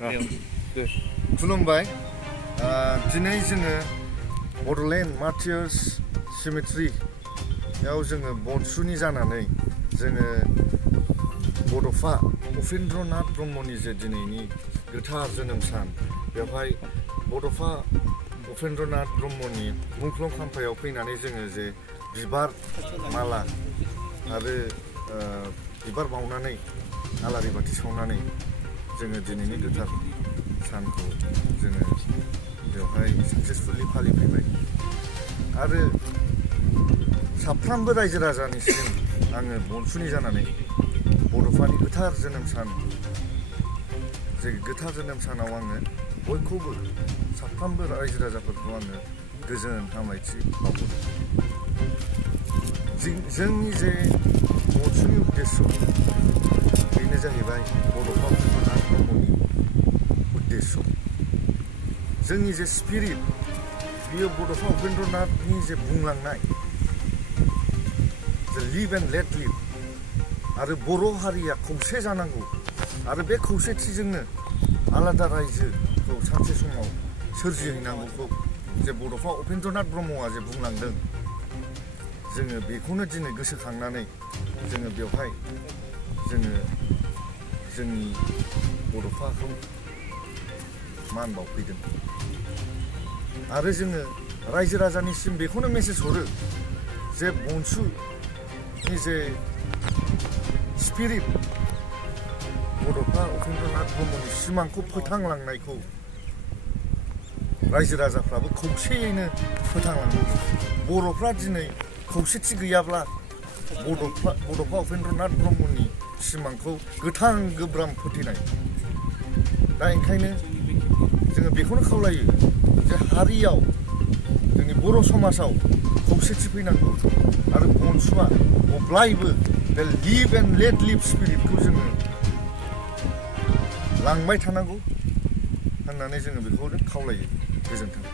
खुलुमबाय दिनै जोङो बड'लेण्ड मार्टियार्स सिमेट्रियाव जोङो बनसुनि जानानै जोङो बड'फा उपेन्द्रनाथ ब्रह्मनि जे दिनैनि गोथार जोनोम सान बेवहाय बड'फा उपेन्द्रनाथ ब्रह्मनि मुंख्लं खाम्फायाव फैनानै जोङो जे बिबार माला आरो बिबार बावनानै आलारि बाथि सावनानै जोङो दिनैनि गोथार सानखौ जोङो बेवहाय साक्सेसफुलि फालिफैबाय आरो साफ्रोमबो रायजो राजानिसिम आङो बनसुनि जानानै बड'फानि गोथार जोनोम सान जे गोथार जोनोम सानाव आङो बयखौबो साफ्रोमबो रायजो राजाफोरखौ आङो गोजोन हामलायथि बावहरो जोंनि जे बनसुनि उद्देश्य बेनो जाहैबाय बड'फा उपेन्द्रनाथ ब्रह्मनि उद्देश्य जोंनि जे स्पिरिट बियो बड'फा उपेन्द्रनाथनि जे बुंलांनाय जे लिभ एन्ड लेट लिभ आरो बर' हारिया खौसे जानांगौ आरो बे खौसेथिजोंनो आलादा रायजोखौ सानसे समाव सोरजिहैनांगौखौ जे बड'फा उपेन्द्रनाथ ब्रह्मआ जे बुंलांदों जोङो बेखौनो दिनै गोसोखांनानै जोङो बेवहाय जोङो जोंनि बड'फाखौ मान बावफैदों आरो जोङो रायजो राजानिसिम बेखौनो मेसेज हरो जे बनसुनि जे स्पिरिट बड'फा उपेन्द्रनाथ ब्रह्मनि सिमांखौ फोथांलांनायखौ रायजो राजाफ्राबो खौसेयैनो फोथांलांनांगौ बर'फ्रा दिनै खौसेथि गैयाब्ला बड'फा उपेन्द्रनाथ ब्रह्मनि सिमांखौ गोथां गोब्राम फोथैनाय दा ओंखायनो जोङो बेखौनो खावलायो जे हारियाव जोंनि बर' समाजाव खौसेथि फैनांगौ आरो बनसुआ अब्लायबो बे लिभ एन्ड लेट लिभ स्पिरिटखौ जोङो लांबाय थानांगौ होननानै जोङो बेखौनो खावलायो गोजोन्थों